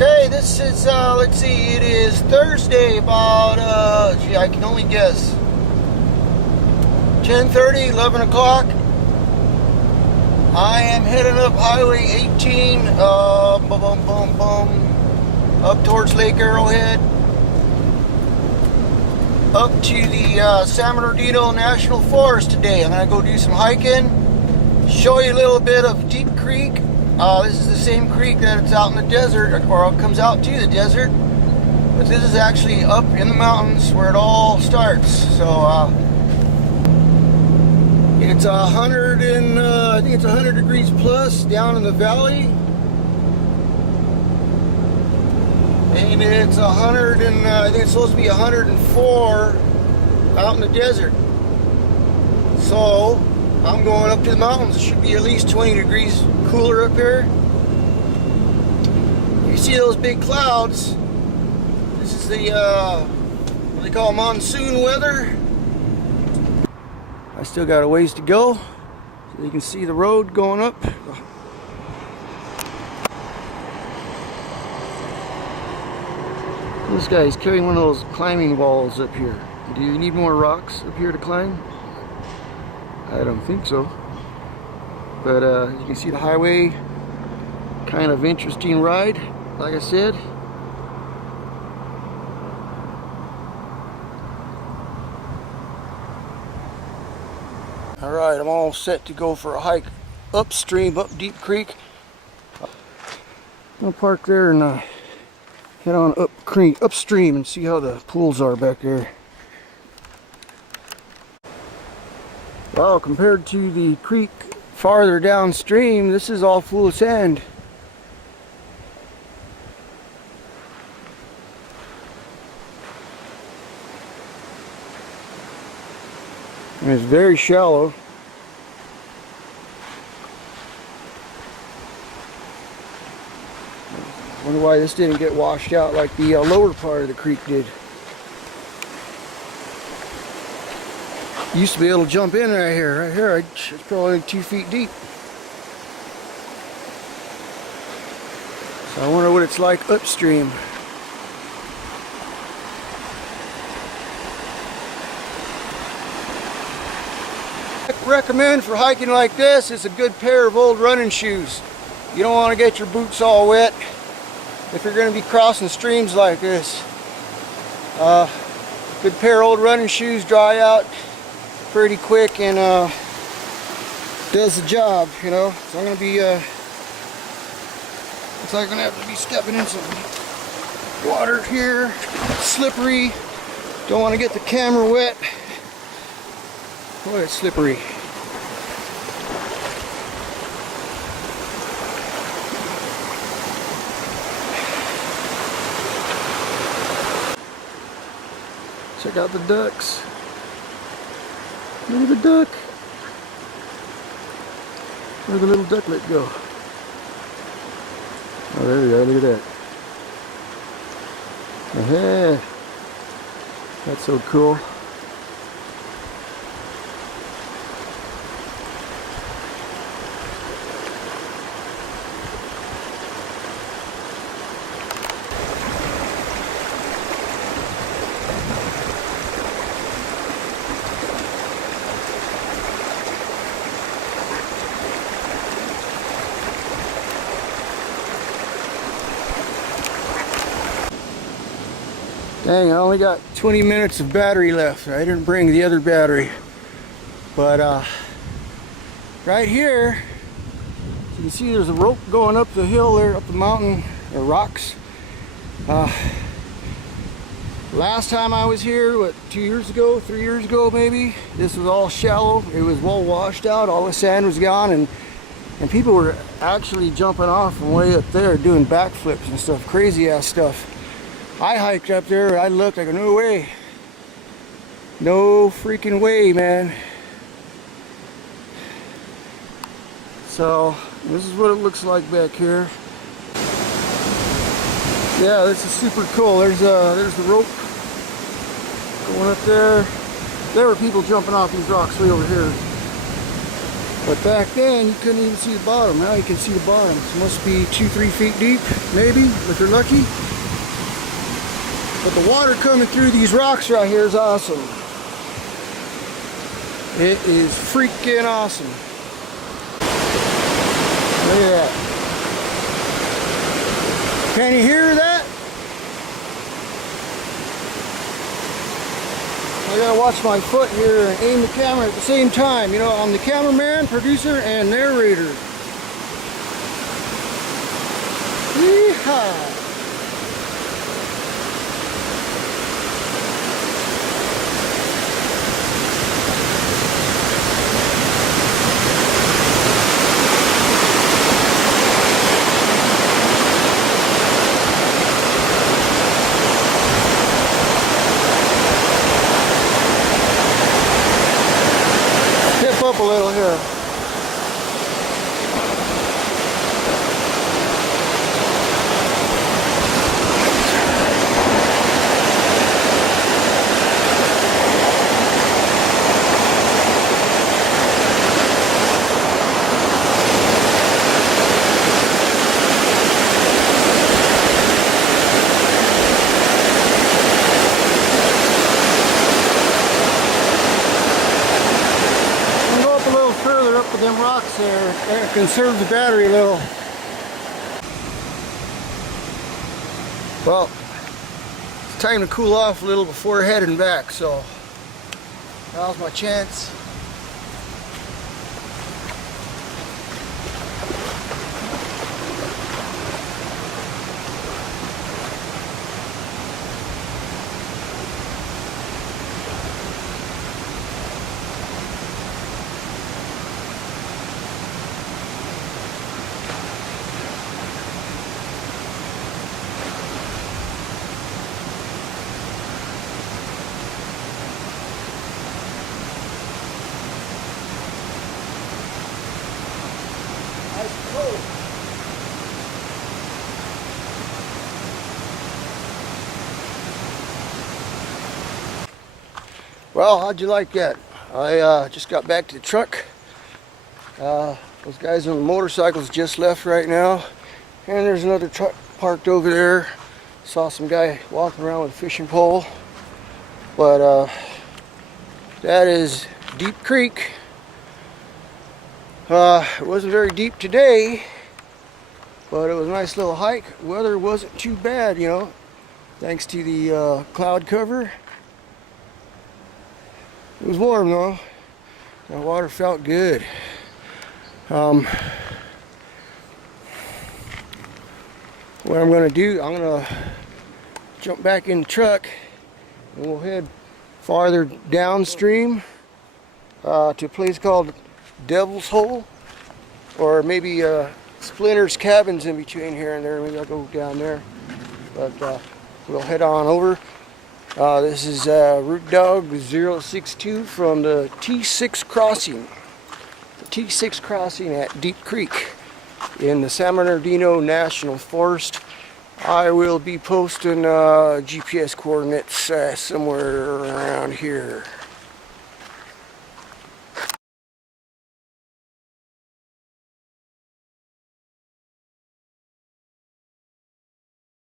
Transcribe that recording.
Okay, this is, let's see, it is Thursday about, gee, I can only guess, 10:30, 11 o'clock. I am heading up Highway 18, up towards Lake Arrowhead, up to the San Bernardino National Forest today. I'm going to go do some hiking, show you a little bit of Deep Creek. This is the same creek that it's out in the desert, or it comes out to the desert, but this is actually up in the mountains where it all starts. So it's 100 and I think it's 100 degrees plus down in the valley, and it's 100 and I think it's supposed to be 104 out in the desert. So I'm going up to the mountains. It should be at least 20 degrees cooler up here. You see those big clouds? This is the what they call monsoon weather. I still got a ways to go, so you can see the road going up. This guy's carrying one of those climbing walls up here. Do you need more rocks up here to climb? I don't think so. But you can see the highway, kind of interesting ride, like I said. Alright, I'm all set to go for a hike upstream, up Deep Creek. I'll park there and head on upstream and see how the pools are back there. Well, compared to the creek farther downstream, this is all full of sand. And it's very shallow. I wonder why this didn't get washed out like the lower part of the creek did. Used to be able to jump in right here. It's probably 2 feet deep. So I wonder what it's like upstream. Recommend for hiking like this is a good pair of old running shoes. You don't want to get your boots all wet if you're going to be crossing streams like this. Good pair of old running shoes dry out pretty quick and does the job, you know. So I'm gonna be looks like I'm gonna have to be stepping in some water here. Slippery. Don't want to get the camera wet. Boy, it's slippery. Check out the ducks. Look at the duck. Where'd the little ducklet go? Oh, there we go. Look at that. Aha. That's so cool. Dang, I only got 20 minutes of battery left. I didn't bring the other battery. But right here, you can see there's a rope going up the hill there, up the mountain, or rocks. Last time I was here, what, 2 years ago, 3 years ago maybe, this was all shallow. It was well washed out, all the sand was gone, and people were actually jumping off from way up there doing backflips and stuff, crazy ass stuff. I hiked up there, I looked, I go, no way. No freaking way, man. So, this is what it looks like back here. Yeah, this is super cool. There's the rope going up there. There were people jumping off these rocks way over here. But back then, you couldn't even see the bottom. Now you can see the bottom. It must be 2-3 feet deep, maybe, if they're lucky. But the water coming through these rocks right here is awesome. It is freaking awesome. Look at that. Can you hear that? I gotta watch my foot here and aim the camera at the same time. You know, I'm the cameraman, producer, and narrator. Yeehaw! Up a little here. With them rocks there, it conserves the battery a little. Well, it's time to cool off a little before heading back, so now's my chance. Well, how'd you like that? I just got back to the truck. Those guys on the motorcycles just left right now. And there's another truck parked over there. Saw some guy walking around with a fishing pole. But that is Deep Creek. It wasn't very deep today, but it was a nice little hike. Weather wasn't too bad, you know, thanks to the cloud cover. It was warm though. The water felt good. What I'm going to do, I'm going to jump back in the truck and we'll head farther downstream to a place called Devil's Hole, or maybe Splinter's Cabins in between here and there. Maybe I'll go down there, but we'll head on over. This is Root Dog 062 from the T6 crossing. The T6 crossing at Deep Creek in the San Bernardino National Forest. I will be posting GPS coordinates somewhere around here.